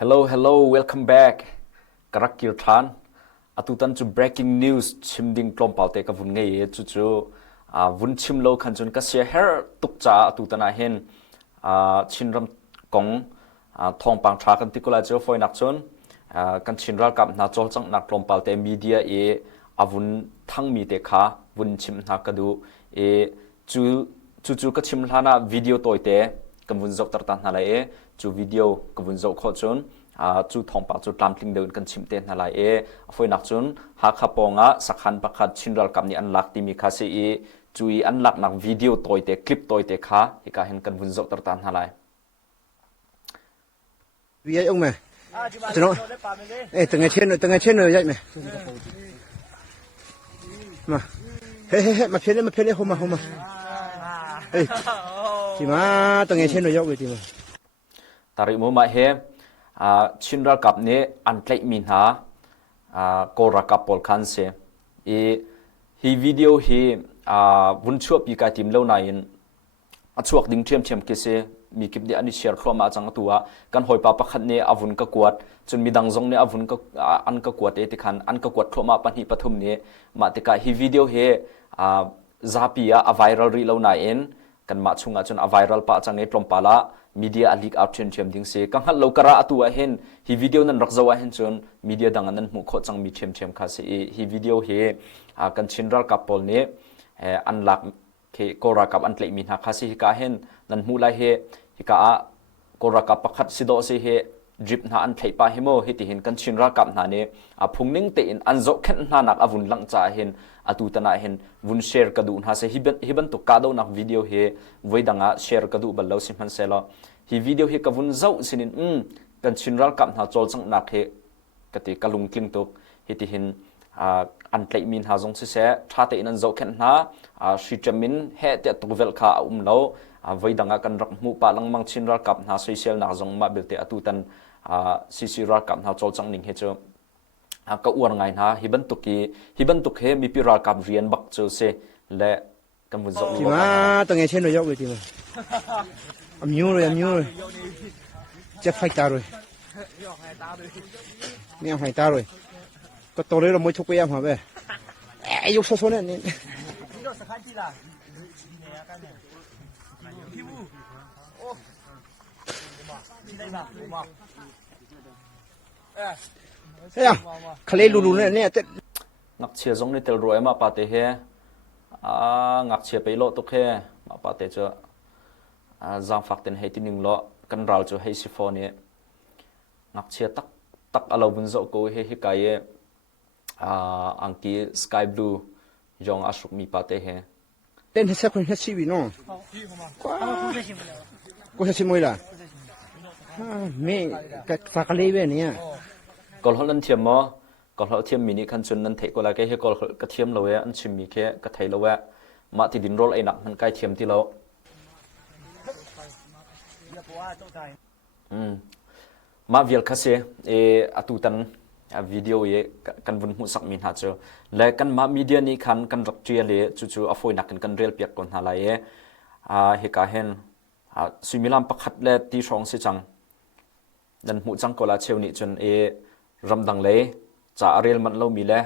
Hello, welcome back. Karakir than atutan chu breaking news chimding klom palte ka vun nge chu vun chim lo khan chun ka share her tukcha atutana hen chinram kong thong pang tha kan tikula chu foi nak chun kan chinral kap na chol chang nak klom palte media avun thang mi te kha vun chim na ka du chu ka chim hlana video toite kan vun zok tar ta na la chu video kan vun zok kho chun chu thong pa chu tlamtling deun kan chimte na lai foi nak chun ha kha ponga sakhan pakhat chinral kam ni an lak ti mi kha se chui an lak nak video toite clip toite kha ika hen kan vun zok tar ta na lai vì vậy ông mày cho nó từng ngày trên rồi vậy mày mà he mà phía đây hôm mà thì mà từng ngày trên rồi vậy thì mà tari mo ma he chinral kap ne an tlai min ha ko rakap pol khan se hi video hi vun chuap pi ka tim lo na in achuak ding thiam ke se mi kip de ani share khloma chang tua kan hoi pa pakhat ne avun ka kuat chun midang zong ne avun ka an ka kuat ti khan an ka kuat khloma pani pathum ne ma te ka hi video he zapia a viral ri lo na in kan ma chunga chun a viral pa chang ne tlom pala media alik out thiam ding se kang hal lo kara atua hen hi video nan rakzawa hen chun media dangan nan mu kho chang mi thiam kha se hi video he kan chinral kapol ne an lak ke kora kap an tlei min ha kha si ka hen nan mu lai he hika kora kap pakhat sido se he drip na an thlei pa hemo he ti hin kan chinra kap na ne phungning te in an zo khen na nak avun lang cha hen atu tana hen vun share ka du na se hiban to ka do nak video he voidanga share ka du bal lo sim han selo hi video he ka vun zo sinin kan chinra kap na chol chang nak he kati kalung kling to he ti hin an tlei min ha zong se tha te in an zo khen na shi chamin he te to vel kha lo voidanga kan rak mu pa lang mang chinra kap na social na zong ma belte atu tan sisi ra kap na chol chang ning he cho ka uar ngai na hiban tuk he mi pi ra kap rian bak chu se le kan vun zo thì mà từng ngày trên rồi vậy thì mà âm nhu rồi chắc phải ta rồi nghe phải ta rồi có tôi đấy là mới chụp với em hả về yêu số này thế à khale lulu này nè ngak chia zong ni tel roi ma pa te he ngak chia pe lo to khe ma pa te cho zang fak ten he ti ning lo kan ral cho he si phone ni ngak chia tak alo bun zo ko he he kai angki sky blue jong asuk mi pa te he tên hết sắc hết xí vì nó có hết xí môi là mẹ cái phá cái lấy về nè kol hol an thiam mo kol hol thiam mini khan chun nan thei ko la ke he kol ka thiam lo we an chim mi ke ka thei lo we ma ti din rol ai nak han kai thiam ti lo ma vial kha se atu tan video ye kan vun mu sak min ha cho le kan ma media ni khan kan rak tria le chu a foi nak kan rel piak kon hala ye he ka hen suimilam pakhat le ti rong se chang dan mu chang ko la cheu ni chun ramdang le cha rel man lo mi le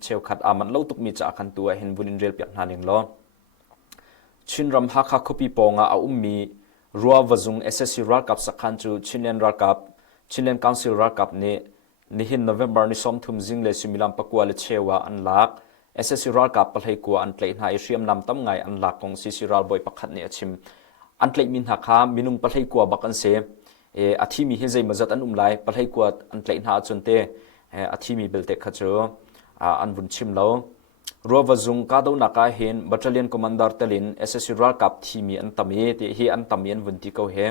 cheu khat man lo tuk mi cha khan tu hen bunin rel piak na ning lo chinram ha kha khopi ponga ummi ruawazung ssc Ralkap Sakhan chu Chinlen council Ralkap ni hin November ni som thum jing le similam pakwa le chewa an lak ssc Ralkap palhei kwa an tlei na riam nam tam ngai an lak kong sisiral boy pakhat ne achim an tlei min ha kha minung palhei kwa bakan se athimi he zai mazat an umlai palhei kwa an tlei na chunte athimi belte khacho an bun chim lo Ruavazung ka do naka hen battalion commander telin ssc Ralkap thimi an tami te hi an tamian vunti ko he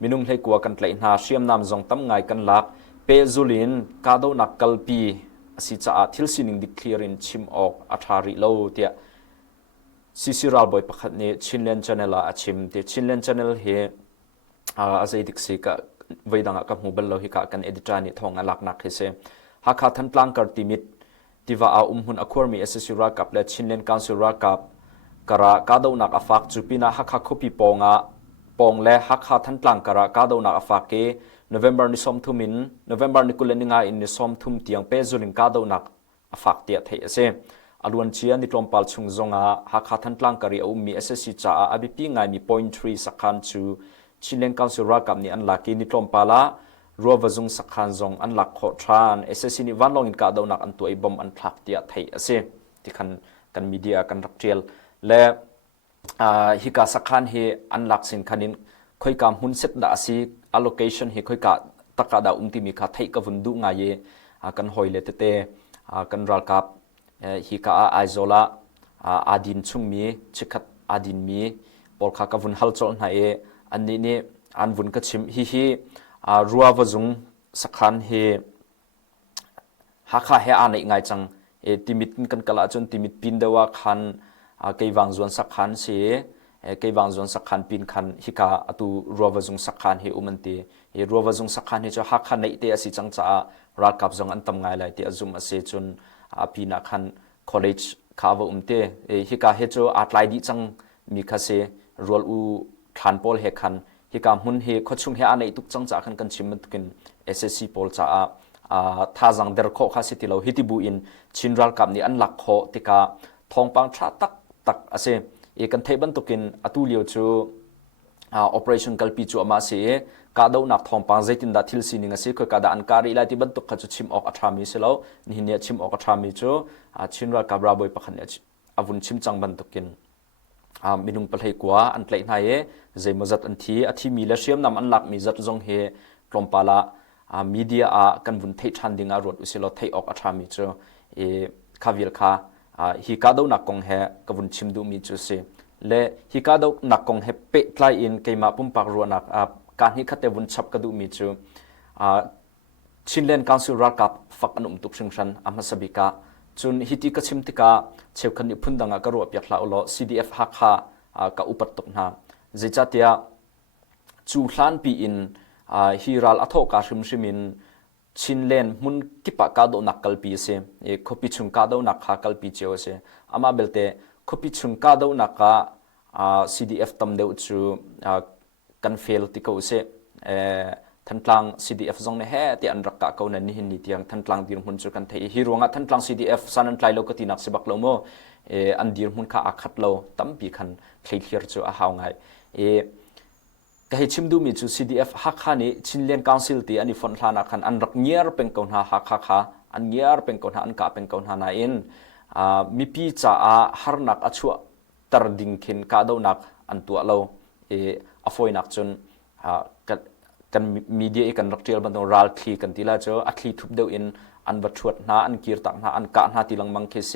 minung hlei kwa kan tlei na riam nam zong tam ngai kan lak pe zulin ka do nak kalpi si cha thil sining dik clear in chim ok athari lo tia sisiral boy pakhat ne Chinlen channel a achim te Chinlen channel he azai dik se ka veidanga ka mobile lo hi ka kan editor ni thong alak nak he se ha kha than tlang kar timit tiwa hun akhor mi ssc Ralkap le Chinlen council Ralkap kara ka do nak afak chupina ha kha khopi ponga ปองและฮักขาทันกลางกระกาดาวนักฝากเก November นิสมทุมิน November นิกุลนิงาอินนิสมทุมเตียงเปจุลิงกาดาวนักฝากเตียเทเสอลวนเชียนิตรอมปัลชุงจงอาฮักขาทันกลางกระอุมี SSC จ้าอบิปีงายมี 0.3 สักขันชูชินเลนกาวสุรากับนี่อันลักกินิตรอมปัลละรัววซุงสักขันจงอันลักโคทราน SSC นี่วันลงอินกาดาวนักอันตัวไอบอมอันทักเตียเทเสที่กันมีเดียกันรักเจียลและฮิกาสักขันเฮอันลักสินขันินค่อยกำหุ่นเซตดาสิ allocation เฮค่อยกะตะกาดาที่มีค่าไทยกับวันดูงายกันหอยเลเตกันรัลกับฮิกาไอโซลาอาดินชุงมีชิคัดอาดินมีปอลคากับวันฮัลโจนให้อันนี้เนี่ยอันวันก็ชิมฮิรัววจุงสักขันเฮฮักขาเฮอันนี้ง่ายจังติมิดกันกะละจนติมิดปินเดว่าขันเกยวังจวนสักขันเสียเกยวังจวนสักขันปินขันฮิกาอตุรัววจุงสักขันเฮอุมันเตรัววจุงสักขันเฮจะฮักขันในเตอสิจังจ้ารักกับจงอันตำไงเลยเตอจุมอเสจนปีนักขัน college ข้าวเตฮิกาเฮจูอัตไลดิจังมีคาเซรัวอูทันปอลเฮขันฮิกามุนเฮขชุงเฮอันในตุกจังจ้าขันกันชิมมันตุกิน SSC ปอลจ้าท่าจังเดรโคข้าสิติเราฮิติบูอินชินรัลกับนี่อันหลักโคติกาทองปังชาตักอาเซกันเทบันตุกินอตุเลียวจูoperation กัลปีจูอามาเสกาดาวนักทองปังใจตินดาทิลซีนิงเสกกาดาอันการีไลติบันตุกขจูชิมออกอัตรามีเสลานี่เนี่ยชิมออกอัตรามีจูชินรัลกับราบอยปักขันเนี่ยอาวุนชิมจังบันตุกินมินุงปะเลยกว่าอันเปลนายใจมจัดอันทีอธิมีเลเชียมนำอันหลักมีจัดจงเฮกลมปาละมีเดียกันวุ่นเทชันดิงอารวดอุสิโลเทออกอัตรามีจูคาวิลคาฮิกาดาวนักกงเฮกวุ่นชิมดูมีจูเสและฮิกาดาวนักกงเฮเปทลายอินเกมาปุ่มปากรัวนักการฮิคัตเตวุ่นชับกระดูมีจูชินเลนการสุรากับฝักอนุมตุกชิงชันอามาสบิกาจุนฮิติกชิมติกาเชฟคันยุพุนดังกระรัวเปียกลาอุโล CDF ฮักฮากะอุปัตตกนาเจจัตยาจูหลานปีอินฮีรัลอัทโอกาชิมชิมินชินเลนมุนกิปะกาโดนักกัลปีเซคบิชุงกาโดนักฮากัลปีเจวเซอามาเบลเตคบิชุงกาโดนักCDF ตัมเดวจูกันเฟลติโกเซทันกลาง CDF จงเนี่ยที่อันรักกะเขาเนี่ยนี่นี่ที่ยังทันกลางดีร์มุนจูกันเทฮีรัวงะทันกลาง CDF สันนันไลโลกตินักสิบักโลโมอันดีร์มุนข้าอักขัดโลตั้มปีคันเคลียร์จูอาหาวไงก็ให้ชิมดูมีจู CDF ฮักขานี่ชินเลียนกาวซิลตีอันนี้ฟอนทานักขันอันรักเงียร์เป็นกอนหาฮักขาอันเงียร์เป็นกอนหาอันกาเป็นกอนหานาอินมีปีจ่าฮาร์นักอชัวตรดิงขินกาดาวนักอันตัวเราอฟอยนักจนกันมีเดียกันรักเทียลบันตรงรัลคลีกันทีละเจ้าอัคลีทุบเดียวอินอันบัดชวดนาอันกีร์ตักนาอันกะนาทีลังมังเคเซ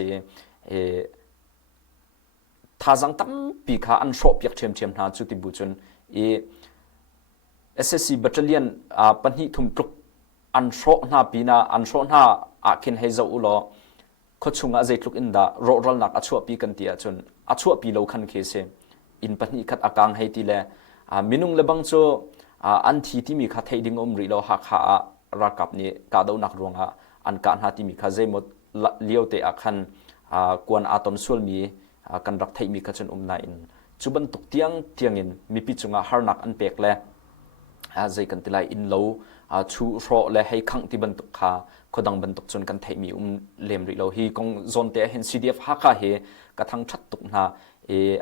ท่าจังตั้มปีขาอันโชบยักเทียมนาจุดที่บุจนSSC battalion ปัญหาทุ่มตรุกอันโชหน้าปีนาอันโชหน้าอาคินให้เจ้าอุลอขดชุงอาใจลุกอินดาโรรัลนักอัชวปีกันตีจนอัชวปีเราคันเคเซอินปัญหาขัดอากางให้ตีเลมินุงเลบังโจอันที่มีขัดให้ดิ่งริโลหักหารักกับนี่กาดาวนักรวงอันการหาที่มีขัดใจหมดเลี้ยวเตะคันกวนอาตอนส่วนมีกันรักให้มีขัดจนนายอินจุบันตุกเตียงอินมีปิจุงฮาร์นักอันเปกเลใจกันติลายอินโลชูโรและให้ขังที่บรรทุกขาขดังบรรทุกจนกันไทยมีเลมริโลฮีกงโซนเตะเห็น CDF ฮักขาเฮกระทั่งชัดตุกนา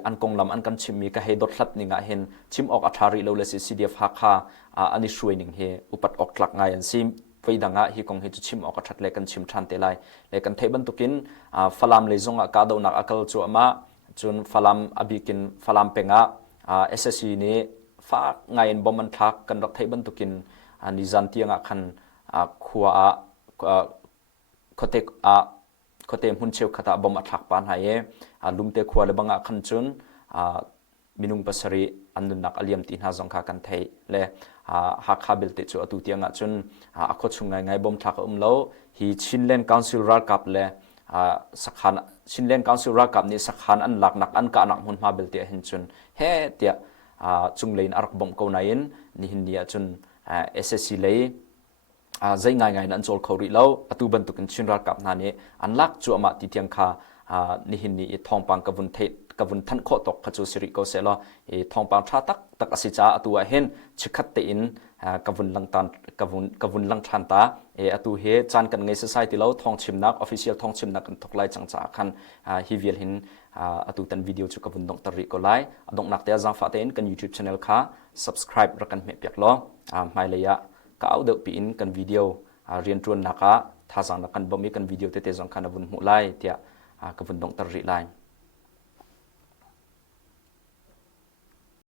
อันกงลำอันกันชิมมีก็ให้ดดลัดนี่งะเห็นชิมออกอัฐาริโลเลสิ CDF ฮักขาอันนี้ช่วยหนึ่งเฮอุปัตออกหลักไงอันซิมไฟดังะฮีกงเฮจุชิมออกอัฐาเลกันชิมชันเตลัยเลกันไทยบรรทุกินฟลามเลซงกาดาวนักอักลจูอามาจนฟลามอบิกินฟลามเปงะSSC นี้ฟ้าไงบอมันทักกันรักไทยบรรทุกินนิจันเตียงคันขัวโคเตมุนเชียวขตาบอมอัทักปานหายลุมเตขัวเลบังคันจุนมินุงปัสรีอันนุนักอเลียมตีนาจงขากันไทยและฮักฮาเบลเตจูอตุเตียงจุนอคชุงไงบอมทักเลวฮีชินเลนคาวซิลรัลกับและสักขันชินเลนคาวซิลรัลกับนี่สักขันอันหลักนักอันกะนักมุนมาเบลเตเห็นจุนเฮเตียจุงเลนอารักบอมเกาไนน์นี่หินเดียจุนSSC เลยใจง่ายนั่นโจลเขาริแล้วอตุบันตุกันชินรักกับนั่นเองอันลักจูอามาติเทียงคานี่หินนี่ทองปังกับวุนเท กบุนทันโคตกขจูสิริโกเซลทองปางชาตักอสิจาอตัวเห็นชิคัตเตอินกบุนลังตันกบุนลังทันตาอตัวเฮจันกันไง society แล้วทองชิมนัก official ทองชิมนักกันทุกไลจังจากคันฮิวิลหินอตัวตันวิดีโอจุกบุนดงตริโกไลดงนักเตะจังฟาเตอินกัน YouTube channel ค่ะ subscribe รักันเมเปียกล้อไม่เลยอะก็เอาเดปีอินกันวิดีโอเรียนจวนนักท่าจังนักกันบ่มีกันวิดีโอเตะจังคันบุนมุไลเตียกบุนดงตริไล